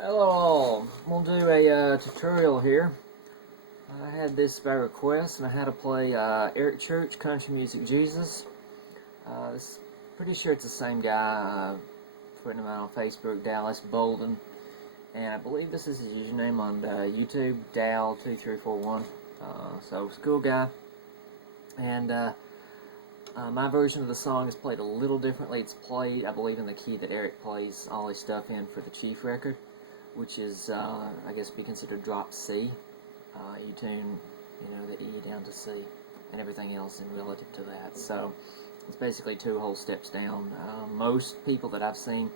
Hello all, we'll do a tutorial here. I had this by request and I had to play Eric Church, Country Music Jesus. Pretty sure it's the same guy, putting him out on Facebook, Dallas Bolden. And I believe this is his username on YouTube, Dal2341. So, it's a cool guy. And my version of the song is played a little differently. It's played, I believe, in the key that Eric plays all his stuff in for the Chief record, which is, I guess, be considered drop C. You tune, the E down to C, and everything else in relative to that. So it's basically two whole steps down. Most people that I've seen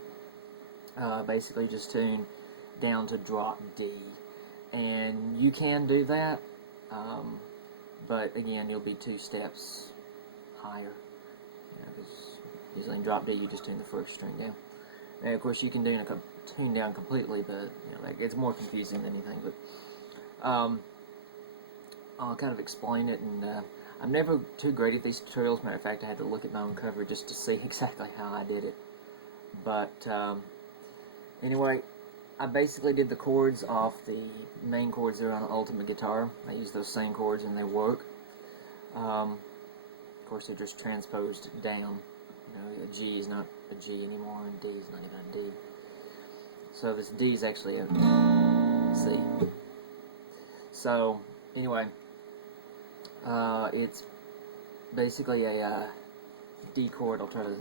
basically just tune down to drop D, and you can do that, but again, you'll be two steps higher. Because usually in drop D, you just tune the first string down. And of course, you can tune down completely, but it's more confusing than anything. But I'll kind of explain it, and I'm never too great at these tutorials. Matter of fact, I had to look at my own cover just to see exactly how I did it. But anyway, I basically did the chords off the main chords that are on the Ultimate Guitar. I use those same chords and they work. Of course, they're just transposed down. A G is not a G anymore, and D is not even a D. So this D is actually a C. So anyway, it's basically a D chord. I'll try to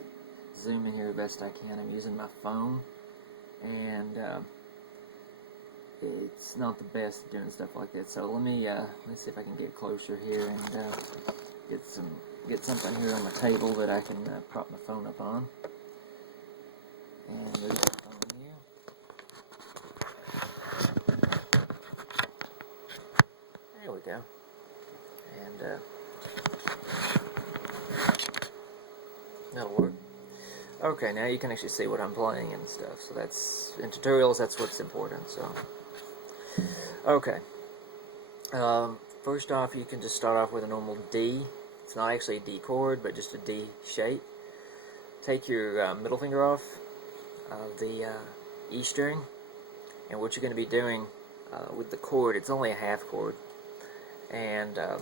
zoom in here the best I can. I'm using my phone, and it's not the best at doing stuff like that. So let me see if I can get closer here and get something here on the table that I can prop my phone up on. And move the phone here. There we go. And that'll work. Okay, now you can actually see what I'm playing and stuff. So that's, in tutorials, that's what's important. So, okay. First off, you can just start off with a normal D. It's not actually a D chord, but just a D shape. Take your middle finger off of the E string, and what you're going to be doing with the chord, it's only a half chord. And turn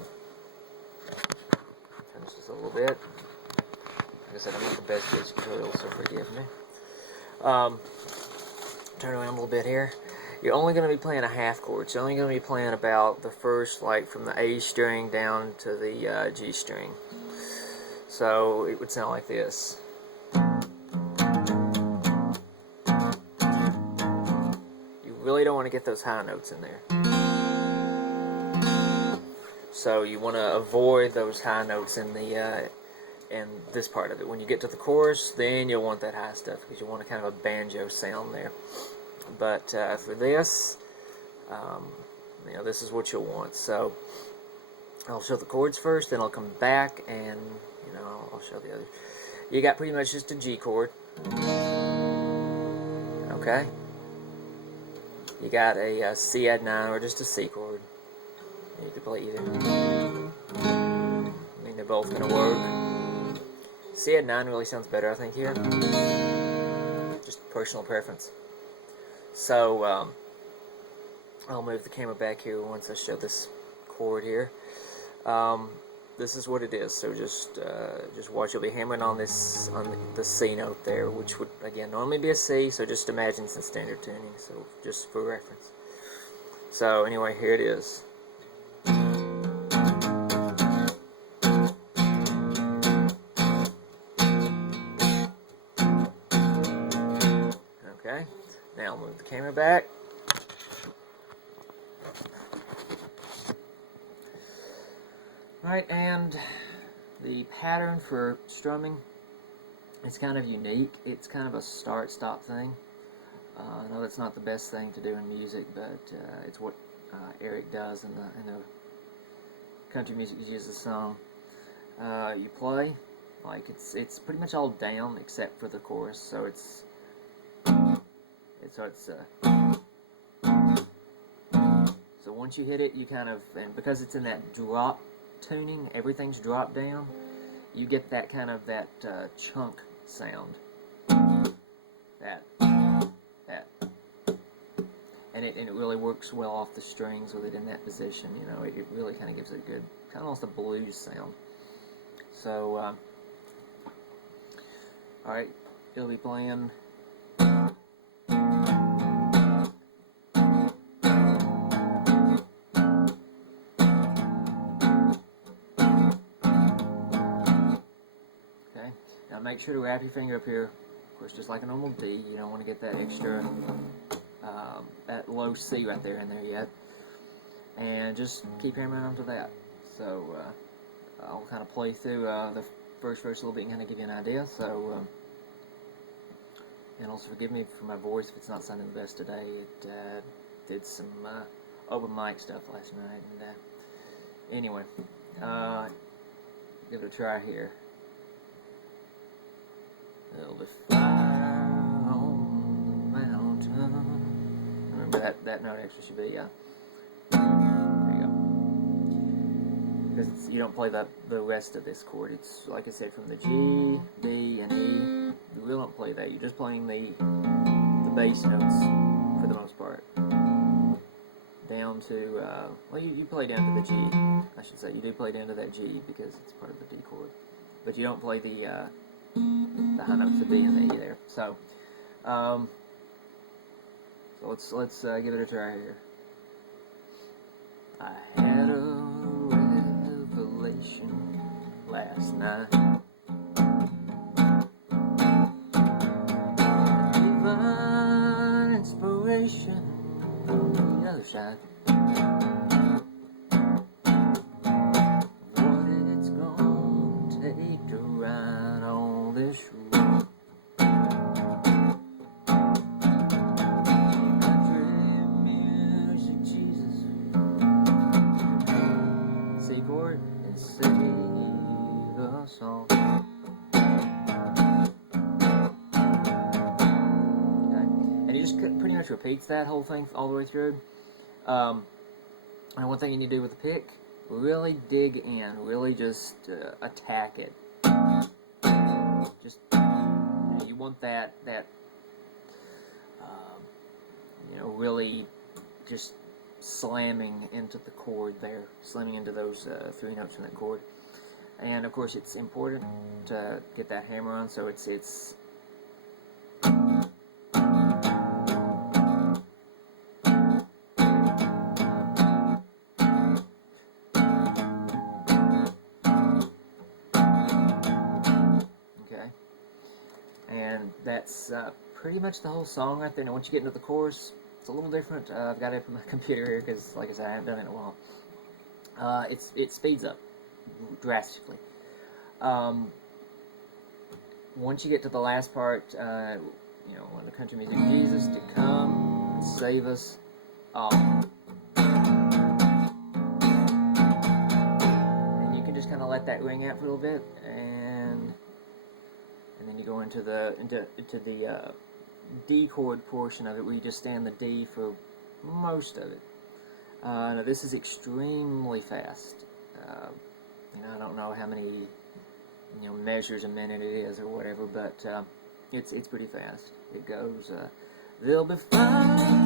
this just a little bit. Like I said, I'm not the best at this tutorial, so forgive me. Turn around a little bit here. You're only going to be playing a half chord. So you're only going to be playing about the first, from the A string down to the G string. So it would sound like this. You really don't want to get those high notes in there. So you want to avoid those high notes in this part of it. When you get to the chorus, then you'll want that high stuff, because you want a kind of a banjo sound there. But for this, this is what you'll want. So I'll show the chords first, then I'll come back and I'll show the others. You got pretty much just a G chord. Okay. You got a C add 9 or just a C chord. You could play either. I mean, they're both going to work. C add 9 really sounds better, I think, here. Just personal preference. So, I'll move the camera back here once I show this chord here. This is what it is. So just watch. You'll be hammering on the C note there, which would again normally be a C. So just imagine some standard tuning. So just for reference. So anyway, here it is. Okay. Now I'll move the camera back. Alright, and the pattern for strumming is kind of unique. It's kind of a start-stop thing. I know that's not the best thing to do in music, but it's what Eric does in the Country Music Jesus song. You play, it's pretty much all down except for the chorus, so it's so once you hit it, you kind of, and because it's in that drop tuning, everything's dropped down, you get that kind of chunk sound. That. and it really works well off the strings with it in that position. You know, it really kind of gives it a good, kind of almost a blues sound. So, all right, he'll be playing. Okay, now make sure to wrap your finger up here. Of course, just like a normal D, you don't want to get that extra, that low C right there in there yet. And just keep hammering onto that. So, I'll kind of play through the first verse a little bit and kind of give you an idea. So, and also forgive me for my voice if it's not sounding the best today. It did some open mic stuff last night, and anyway, give it a try here. There'll be fire on the mountain. Remember that note actually should be there you go. Because you don't play the rest of this chord. It's like I said, from the G, D, and E. You really don't play that. You're just playing the bass notes for the most part. Down to well, you play down to the G. I should say you do play down to that G because it's part of the D chord. But you don't play the high notes, the B and the E there. So, let's give it a try here. I had a revelation last night. Divine inspiration on the other side. What it's gonna take to ride on this road. Country music, Jesus. C chord and save us all. Pretty much repeats that whole thing all the way through. And one thing you need to do with the pick, really dig in, really just attack it. Just you want that really just slamming into the chord there, slamming into those three notes in that chord. And of course, it's important to get that hammer on, so it's and that's pretty much the whole song right there. Now once you get into the chorus, it's a little different. I've got it up on my computer here because, like I said, I haven't done it in a while. It speeds up drastically. Once you get to the last part, when the country music, Jesus to come and save us all. And you can just kind of let that ring out for a little bit, and then you go into the D chord portion of it, where you just stand the D for most of it. Now this is extremely fast. I don't know how many measures a minute it is or whatever, but it's pretty fast. It goes, there'll be fire.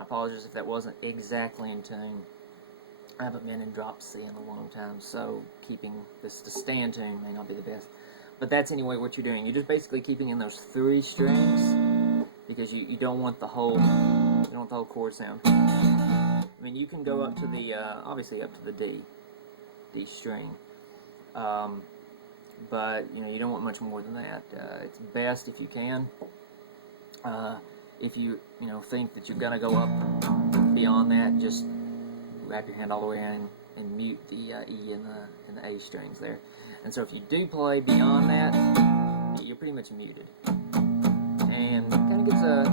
Apologies if that wasn't exactly in tune. I haven't been in drop C in a long time, so keeping this to stand tune may not be the best. But that's anyway what you're doing. You're just basically keeping in those three strings because you don't want the whole chord sound. I mean, you can go up to the obviously up to the D string, but you don't want much more than that. It's best if you can. If you think that you're gonna go up beyond that, just wrap your hand all the way in and mute the E and the A strings there. And so if you do play beyond that, you're pretty much muted. And it kind of gives an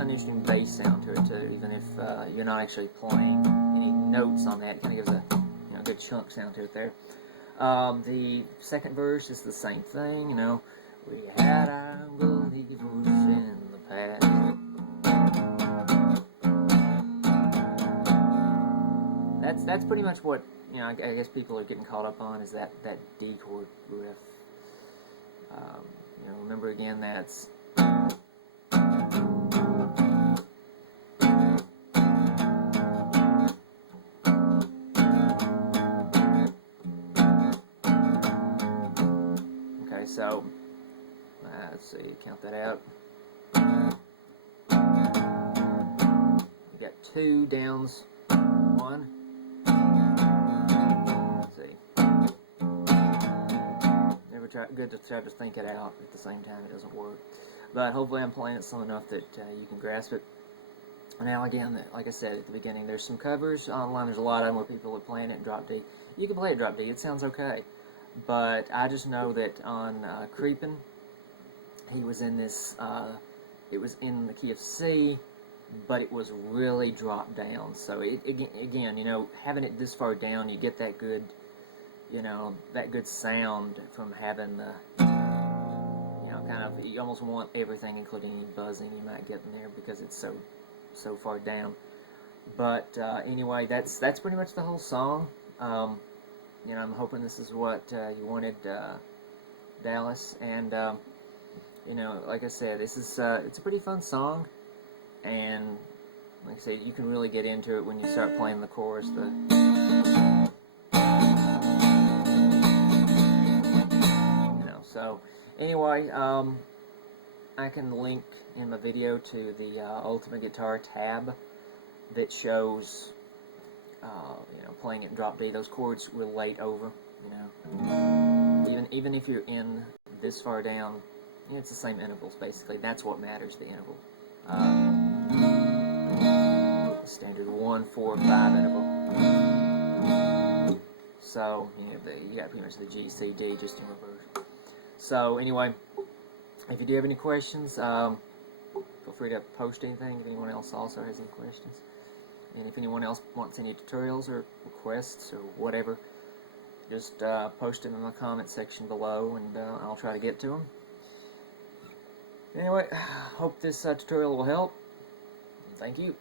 interesting bass sound to it too, even if you're not actually playing any notes on that. It kind of gives a good chunk sound to it there. The second verse is the same thing. We had our believers in the past. That's pretty much what, you know, I guess people are getting caught up on, is that D chord riff. You know, remember again, that's okay. So let's see, count that out. We got 2 downs, 1. Let's see. Good to try to think it out at the same time. It doesn't work, but hopefully I'm playing it slow enough that you can grasp it. Now again, like I said at the beginning, there's some covers online. There's a lot of them where people are playing it in drop D. You can play it drop D. It sounds okay, but I just know that on Creepin', he was in this. It was in the key of C, but it was really dropped down. So again, you know, having it this far down, you get that good, you know, that good sound from having the, you know, kind of, you almost want everything, including any buzzing you might get in there, because it's so far down. But anyway, that's pretty much the whole song. You know, I'm hoping this is what you wanted, Dallas, and you know, like I said, this is it's a pretty fun song, and like I said, you can really get into it when you start playing the chorus. So anyway, I can link in my video to the Ultimate Guitar tab that shows, you know, playing it in drop D. Those chords relate over, you know. Even if you're in this far down, you know, it's the same intervals basically. That's what matters, the interval. Standard 1, 4, 5 interval. So you know, you got pretty much the G, C, D just in reverse. So anyway, if you do have any questions, feel free to post anything if anyone else also has any questions. And if anyone else wants any tutorials or requests or whatever, just post them in the comment section below, and I'll try to get to them. Anyway, hope this tutorial will help. Thank you.